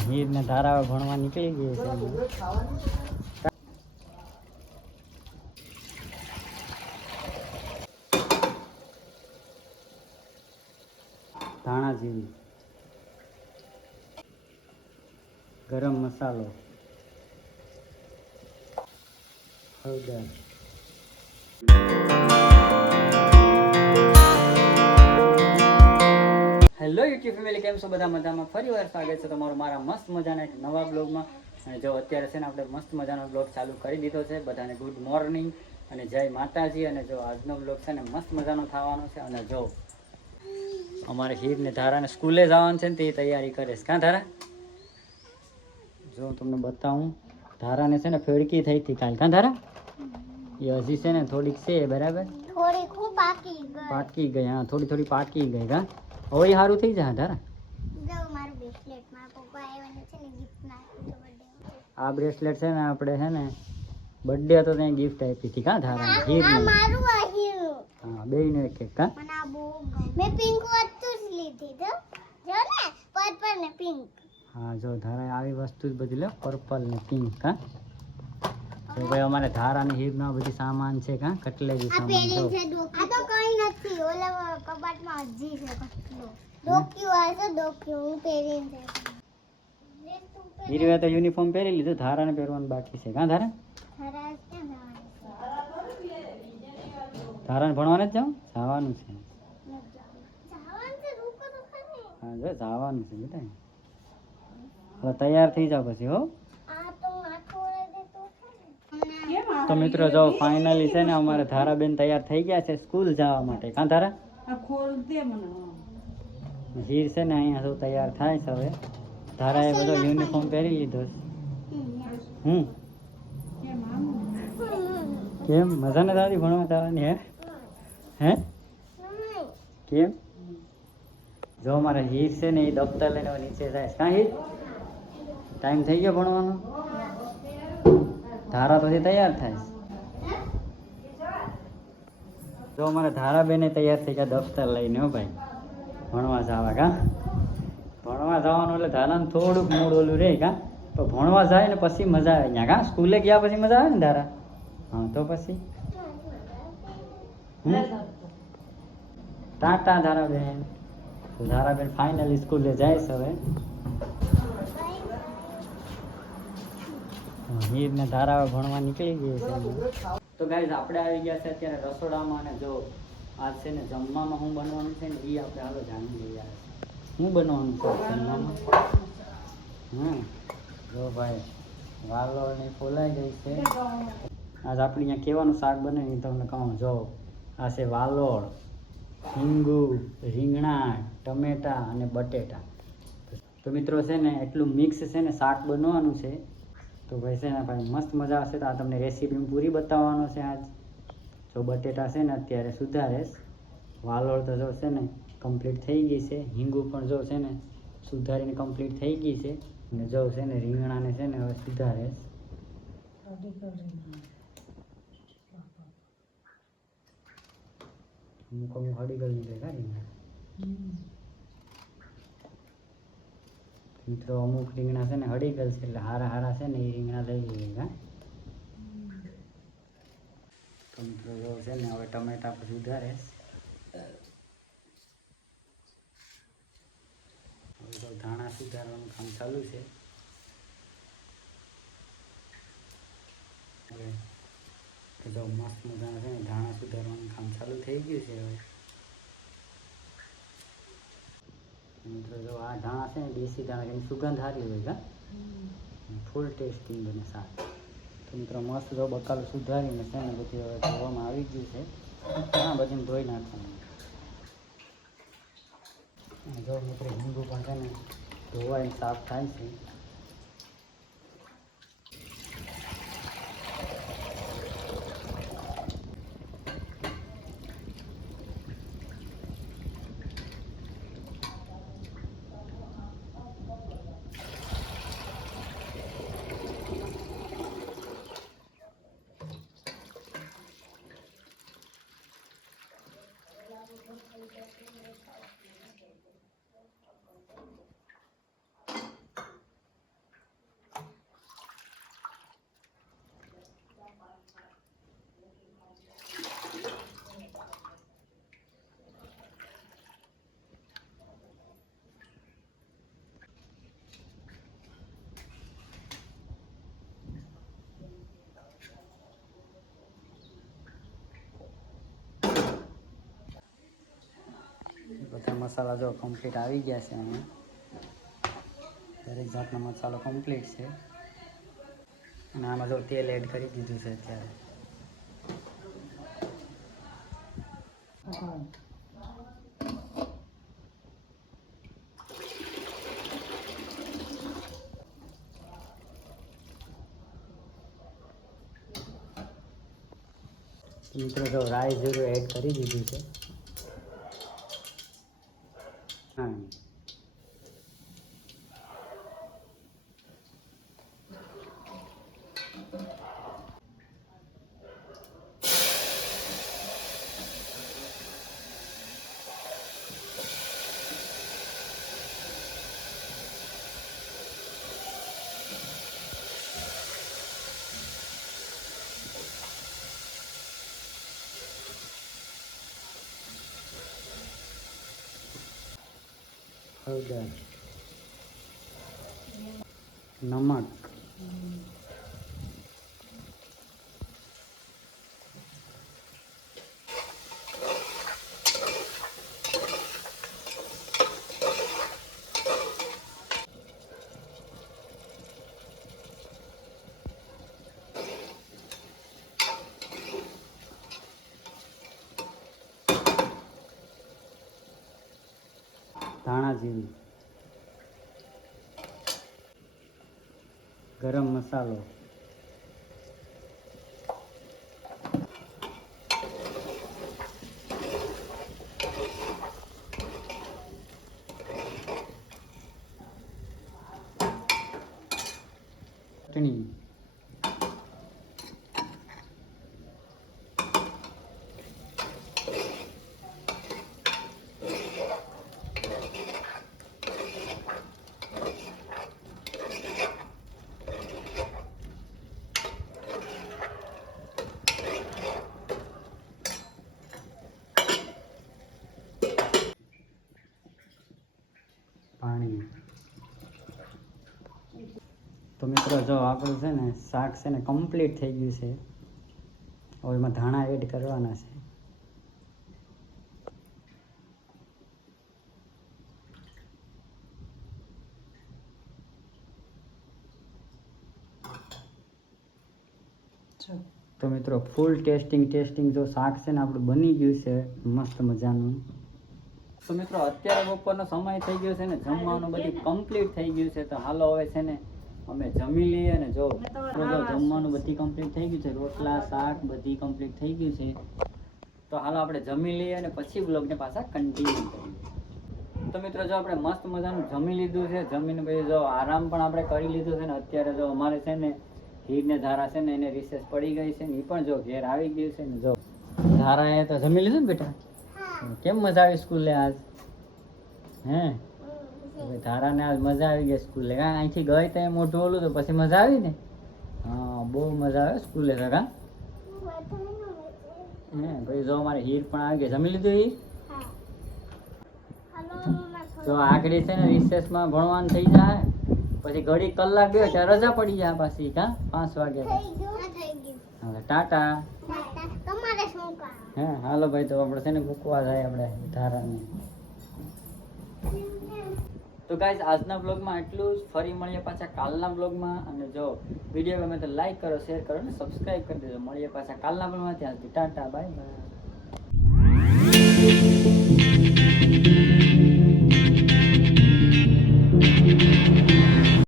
હીર ને ધારાવે ભણવા નીકળી ગઈ છે. ધાણા જીરી, ગરમ મસાલો, હળદર. હેલો યુટ્યુબ ફેમિલી, કેમ છો બધા? મજામાં? ફરી વાર સ્વાગત છે તમારું મારા મસ્ત મજાના એક નવા બ્લોગમાં. અને જો અત્યારે છે ને આપણે મસ્ત મજાનો બ્લોગ ચાલુ કરી દીધો છે. બધાને ગુડ મોર્નિંગ અને જય માતાજી. અને જો આજનો બ્લોગ છે ને મસ્ત મજાનો થવાનો છે. અને જો અમારે હીર ને ધારાને સ્કૂલે જવાનું છે ને તે તૈયારી કરે છે. કાં ધારા? જો તમને બતાવું, ધારાને છે ને ફેડકી થઈ હતી કાલ. કાં ધારા? એ હજી છે ને થોડીક છે, બરાબર? થોડી ખૂબ પાકી ગઈ. હા, થોડી થોડી પાકી ગઈ. હા, હવે સારું થઈ જાય. ધારા, આ બ્રેસલેટ છે ને આપણે છે ને બર્થડે હતો ત્યાં ગિફ્ટ આપી હતી. કાં ધારા? હા, બેયનો એક એક. કાં મેં પિંક વસ્તુ જ લીધી તો જો ને, પર્પલ ને પિંક. હા, જો ધારા આવી વસ્તુ જ બધી લો, પર્પલ ને પિંક. કાં તો ભાઈ અમારે ધારાની હીરનો બધી સામાન છે. કાં કટલેરી સામાન. જો આ તો કઈ નથી, ઓલા કબાટમાં હજી છે કટલો. ડોક્યુ આ છે, ડોક્યુ હું પહેરીને છે. હીરવે તો યુનિફોર્મ પહેરી લીધું, ધારાને પહેરવાનું બાકી છે. કાં ધારા? ધારાને ભણવાને જ જવાનું છે. હા, જો જવાનું છે બેટા. હવે તૈયાર થઈ જાવ પછી. હો તો મિત્રો, જો ફાઇનલી છે ને અમારે ધારાબેન તૈયાર થઈ ગયા છે સ્કૂલ જવા માટે. કાં ધારા? હીર છે ને અહીંયા શું તૈયાર થાય છે. હવે ધારાએ બધો યુનિફોર્મ પહેરી લીધો છે. કેમ મજા નથી આવતી ભણવા જવાની? હે કેમ? જો અમારે હીર છે ને એ દફતર લઈને નીચે જાય. કાં હીર? ટાઈમ થઈ ગયો ભણવાનો. ધારા તો તૈયાર થાય. જો અમારે ધારાબેને તૈયાર થઈ ગયા દફતર લઈને. હો ભાઈ, ભણવા જવા. કાં ભણવા જવાનું એટલે ધારાને થોડુંક મૂડ ઓલું રહે. કાં તો ભણવા જાય ને પછી મજા આવે ત્યાં. કાં સ્કૂલે ગયા પછી મજા આવે ને ધારા? હા, તો પછી ટાટા ધારાબેન. તો ધારાબેન ફાઇનલી સ્કૂલે જાય છે. હવે હીર ને ધારા ભણવા નીકળી ગઈ છે. તો ગાઈઝ, આપણે આવી ગયા છે અત્યારે રસોડામાં. અને જો આજ છે ને જમવામાં શું બનવાનું છે ને એ આપણે હાલો જાણી લઈએ. શું બનવાનું છે જમવામાં? જો ભાઈ, વાલોળની ફોલાઈ ગઈ છે. આજ આપણે અહીંયા કેવાનું શાક બને ને તમને કહું. જો આ છે વાલોળ, હિંગુ, રીંગણા, ટમેટા અને બટેટા. તો મિત્રો છે ને એટલું મિક્સ છે ને શાક બનવાનું છે. તો ભાઈ છે ને ભાઈ મસ્ત મજા આવશે. તો આ તમને રેસીપી પૂરી બતાવવાનો છે આજ. જો બટેટા છે ને અત્યારે સુધારે, વાલોળ તો જો છે ને કમ્પ્લીટ થઈ ગઈ છે. હિંગુ પણ જો છે ને સુધારીને કમ્પ્લીટ થઈ ગઈ છે. અને જો છે ને રીંગણાને છે ને હવે સુધારે. અમુક અમુક હળીગળ નીકળે. રીંગણા મિત્રો, અમુક રીંગણા છે ને હળીગળ છે એટલે હારા હારા છે ને એ રીંગણા લઈ લઈએ. હા, તો મિત્રો જો છે ને હવે ટમેટા પછી સુધારે. હવે તો ધાણા સુધારવાનું કામ ચાલુ છે. હવે તો જો મસ્ત મજાના છે ને ધાણા સુધારવાનું કામ ચાલુ થઈ ગયું છે. હવે મિત્રો જો આ ધાણા છે ને દેશી ધાણા, એની સુગંધ સારી હોય. હા, ફૂલ ટેસ્ટિંગ બને શાક. તો મિત્રો મસ્ત જો બકાલું સુધારીને છે ને બધી હવે ધોવામાં આવી ગયું છે. હા, બધીને ધોઈ નાખવાનું. જો મિત્રો હિંગુ પણ છે ને ધોવાઈને સાફ થાય છે. મસાલા જો કમ્પ્લીટ આવી ગયા છે અહીંયા. દરેક જાતનો મસાલો કમ્પ્લીટ છે અને આમાં જો તેલ એડ કરી દીધું છે અત્યારે. મિત્રો જો રાઈ જીરું એડ કરી દીધું છે. હા હળદર, નમક, ધાણા જીરું, ગરમ મસાલો, ચટણી, પાણી. તો મિત્રો જો આપણું છે ને શાક છે ને કમ્પ્લીટ થઈ ગયું છે. હવે એમાં ધાણા એડ કરવાના છે. તો મિત્રો ફૂલ ટેસ્ટિંગ જો શાક છે ને આપણું બની ગયું છે મસ્ત મજાનું. તો મિત્રો અત્યારે બપોરનો સમય થઈ ગયો છે ને જમવાનું બધું કમ્પ્લીટ થઈ ગયું છે. તો હાલો હવે છે ને અમે જમી લઈએ ને જો જમવાનું બધી કમ્પ્લીટ થઈ ગયું છે. રોટલા શાક બધી કમ્પ્લીટ થઈ ગયું છે. તો હાલો આપણે જમી લઈએ અને પછી બ્લોગને પાછા કન્ટિન્યુ કરીએ. તો મિત્રો જો આપણે મસ્ત મજાનું જમી લીધું છે. જમીને પછી જો આરામ પણ આપણે કરી લીધું છે ને અત્યારે જો અમારે છે ને હીરને ધારા છે ને એને રિસેસ પડી ગઈ છે ને એ પણ જો ઘેર આવી ગયું છે ને જો ધારાએ તો જમી લીધું ને બેટા. કેમ મજા આવી સ્કૂલે આજ? હે ધારાને આજ મજા આવી ગઈ સ્કૂલે. કાં અહીંથી ગઈ તો મોઢું ઓલું તો પછી મજા આવી ને? હા બહુ મજા આવે સ્કૂલે કાકા. હે પછી જો અમારે હીર પણ આવી ગઈ. જમી લીધું હીર? જો આગળ છે ને રિસેસમાં ભણવાનું થઈ જાય પછી ઘડી કલાક બે ત્યાં રજા પડી જાય પાછી. કા 5 વાગે. હવે ટાટા. હે હાલો ભાઈ તો આપણે છે ને મૂકવા જાય આપણે ધારાને. તો ગાઈઝ આજના બ્લોગમાં એટલું જ. ફરી મળીએ પાછા કાલના બ્લોગમાં. અને જો વિડીયો ગમે તો લાઈક કરો, શેર કરો અને સબસ્ક્રાઈબ કરી દેજો. મળીએ પાછા કાલના બ્લોગમાં. ત્યાં સુધી ટાટા બાય બાય.